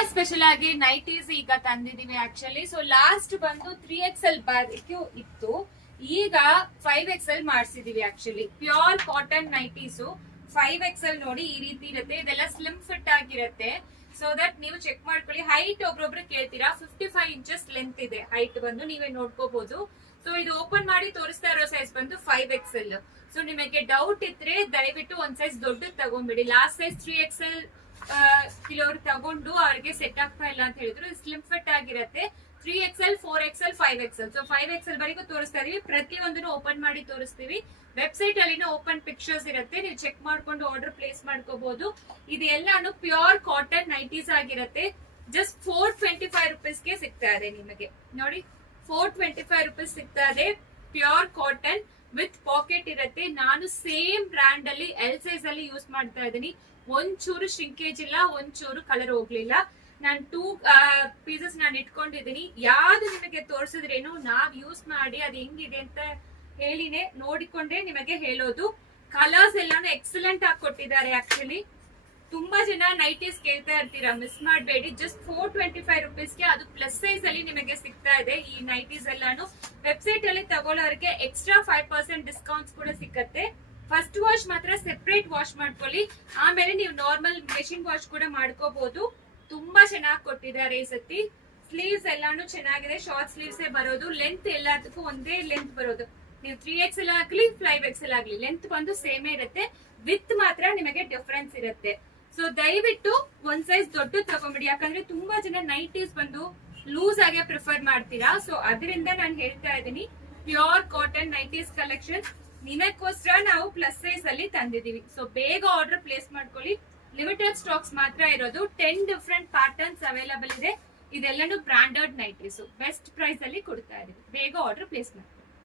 ತುಂಬಾ ಸ್ಪೆಷಲ್ ಆಗಿ ನೈಟೀಸ್ ಈಗ ತಂದಿದೀವಿ ಆಕ್ಚುಲಿ. ಸೊ ಲಾಸ್ಟ್ ಬಂದು 3XL ಬಾರ್ಬಿಕ್ಯೂ ಇತ್ತು, ಈಗ 5XL ಮಾಡಿಸಿದೀವಿ. Actually pure cotton nighties 5XL ನೋಡಿ ಈ ರೀತಿ ಇರುತ್ತೆ. ಇದೆಲ್ಲ ಸ್ಲಿಮ್ ಫಿಟ್ ಆಗಿರುತ್ತೆ. ಸೊ ದಟ್ ನೀವು ಚೆಕ್ ಮಾಡ್ಕೊಳ್ಳಿ. ಹೈಟ್ ಒಬ್ರೊಬ್ರು ಕೇಳ್ತೀರಾ, 55 ಇಂಚಸ್ ಲೆಂತ್ ಇದೆ ಹೈಟ್ ಬಂದು, ನೀವೇ ನೋಡ್ಕೋಬಹುದು. ಸೊ ಇದು ಓಪನ್ ಮಾಡಿ ತೋರಿಸ್ತಾ ಇರೋ ಸೈಜ್ ಬಂದು 5XL. ಸೊ ನಿಮಗೆ ಡೌಟ್ ಇದ್ರೆ ದಯವಿಟ್ಟು ಒಂದ್ ಸೈಜ್ ದೊಡ್ಡದು ತಗೊಂಡ್ಬಿಡಿ. ಲಾಸ್ಟ್ ಸೈಜ್ 3XL ಕೆಲವರು ತಗೊಂಡು ಅವ್ರಿಗೆ ಸೆಟ್ ಆಗ್ತಾ ಇಲ್ಲ ಅಂತ ಹೇಳಿದ್ರು. ಸ್ಲಿಮ್ ಫಿಟ್ ಆಗಿರುತ್ತೆ. 3XL, 4XL, 5XL. So 5XL ವರೆಗೂ ತೋರಿಸ್ತಾ ಇದೀವಿ. ಪ್ರತಿಯೊಂದನ್ನು ಓಪನ್ ಮಾಡಿ ತೋರಿಸ್ತೀವಿ. ವೆಬ್ಸೈಟ್ ಅಲ್ಲಿನ ಓಪನ್ ಪಿಕ್ಚರ್ಸ್ ಇರುತ್ತೆ, ನೀವು ಚೆಕ್ ಮಾಡ್ಕೊಂಡು ಆರ್ಡರ್ ಪ್ಲೇಸ್ ಮಾಡ್ಕೋಬಹುದು. ಇದು ಎಲ್ಲಾನು ಪ್ಯೂರ್ ಕಾಟನ್ ನೈಟೀಸ್ ಆಗಿರುತ್ತೆ. ಜಸ್ಟ್ 425 ರುಪೀಸ್ಗೆ ಸಿಗ್ತಾ ಇದೆ ನಿಮಗೆ. ನೋಡಿ 425 ರುಪೀಸ್ ಸಿಗ್ತಾ ಇದೆ. ಪ್ಯೂರ್ ಕಾಟನ್ ವಿತ್ ಪಾಕೆಟ್ ಇರುತ್ತೆ. ನಾನು ಸೇಮ್ ಬ್ರ್ಯಾಂಡ್ ಅಲ್ಲಿ ಎಲ್ ಸೈಜ್ ಅಲ್ಲಿ ಯೂಸ್ ಮಾಡ್ತಾ ಇದ್ದೀನಿ. ಒಂಚೂರು ಶಿಂಕೇಜ್ ಇಲ್ಲ, ಒಂಚೂರು ಕಲರ್ ಹೋಗ್ಲಿಲ್ಲ. ನಾನು 2 ಪೀಸಸ್ ನಾನು ಇಟ್ಕೊಂಡಿದ್ದೀನಿ. ಯಾವ್ದು ನಿಮಗೆ ತೋರಿಸಿದ್ರೇನು ನಾವ್ ಯೂಸ್ ಮಾಡಿ ಅದು ಹೆಂಗಿದೆ ಅಂತ ಹೇಳಿನೇ ನೋಡಿಕೊಂಡೇ ನಿಮಗೆ ಹೇಳೋದು. ಕಲರ್ಸ್ ಎಲ್ಲಾನು ಎಕ್ಸಲೆಂಟ್ ಆಗಿ ಕೊಟ್ಟಿದ್ದಾರೆ. ಆಕ್ಚುಲಿ ತುಂಬಾ ಜನ ನೈಟೀಸ್ ಕೇಳ್ತಾ ಇರ್ತೀರಾ, ಮಿಸ್ ಮಾಡಬೇಡಿ. ಜಸ್ಟ್ 425 ರುಪೀಸ್ಗೆ ಅದು ಪ್ಲಸ್ ಸೈಜ್ ಅಲ್ಲಿ ನಿಮಗೆ ಸಿಗ್ತಾ ಇದೆ. ಈ ನೈಟೀಸ್ ಎಲ್ಲಾನು ವೆಬ್ಸೈಟ್ ಅಲ್ಲಿ ತಗೊಳ್ಳೋರಿಗೆ ಎಕ್ಸ್ಟ್ರಾ 5% ಡಿಸ್ಕೌಂಟ್ಸ್ ಕೂಡ ಸಿಕ್ಕತ್ತೆ. ಫಸ್ಟ್ ವಾಶ್ ಮಾತ್ರ ಸೆಪರೇಟ್ ವಾಶ್ ಮಾಡ್ಕೊಳ್ಳಿ, ಆಮೇಲೆ ನೀವು ನಾರ್ಮಲ್ ಮೆಷಿನ್ ವಾಶ್ ಕೂಡ ಮಾಡ್ಕೋಬಹುದು. ತುಂಬಾ ಚೆನ್ನಾಗಿ ಕೊಟ್ಟಿದ್ದಾರೆ ಈ ಸತಿ. ಸ್ಲೀವ್ಸ್ ಎಲ್ಲಾನು ಚೆನ್ನಾಗಿದೆ, ಶಾರ್ಟ್ ಸ್ಲೀವ್ಸ್ ಬರೋದು. ಲೆಂತ್ ಎಲ್ಲದಕ್ಕೂ ಒಂದೇ ಲೆಂತ್ ಬರೋದು. ನೀವು 3XL ಆಗ್ಲಿ 5XL ಆಗ್ಲಿ ಲೆಂತ್ ಬಂದು ಸೇಮ್ ಇರುತ್ತೆ. ವಿತ್ ಮಾತ್ರ ನಿಮಗೆ ಡಿಫರೆನ್ಸ್ ಇರುತ್ತೆ. ಸೊ ದಯವಿಟ್ಟು ಒಂದ್ ಸೈಜ್ ದೊಡ್ಡದು ತಗೊಂಬಿಡಿ, ಯಾಕಂದ್ರೆ ತುಂಬಾ ಜನ ನೈಟೀಸ್ ಬಂದು ಲೂಸ್ ಆಗಿ ಪ್ರಿಫರ್ ಮಾಡ್ತೀರಾ. ಸೊ ಅದರಿಂದ ನಾನು ಹೇಳ್ತಾ ಇದ್ದೀನಿ, ಪ್ಯೂರ್ ಕಾಟನ್ ನೈಟೀಸ್ ಕಲೆಕ್ಷನ್ ನಿಮಗೋಸ್ಕರ ನಾವು ಪ್ಲಸ್ ಸೈಜ್ ಅಲ್ಲಿ ತಂದಿದೀವಿ. ಸೊ ಬೇಗ ಆರ್ಡರ್ ಪ್ಲೇಸ್ ಮಾಡ್ಕೊಳ್ಳಿ. ಲಿಮಿಟೆಡ್ ಸ್ಟಾಕ್ಸ್ ಮಾತ್ರ ಇರೋದು. 10 ಡಿಫ್ರೆಂಟ್ ಪ್ಯಾಟರ್ನ್ಸ್ ಅವೈಲಬಲ್ ಇದೆ. ಇದೆಲ್ಲಾನು ಬ್ರಾಂಡೆಡ್ ನೈಟೀಸ್ ಬೆಸ್ಟ್ ಪ್ರೈಸ್ ಅಲ್ಲಿ ಕೊಡ್ತಾ ಇದೀವಿ. ಬೇಗ ಆರ್ಡರ್ ಪ್ಲೇಸ್ ಮಾಡಿ.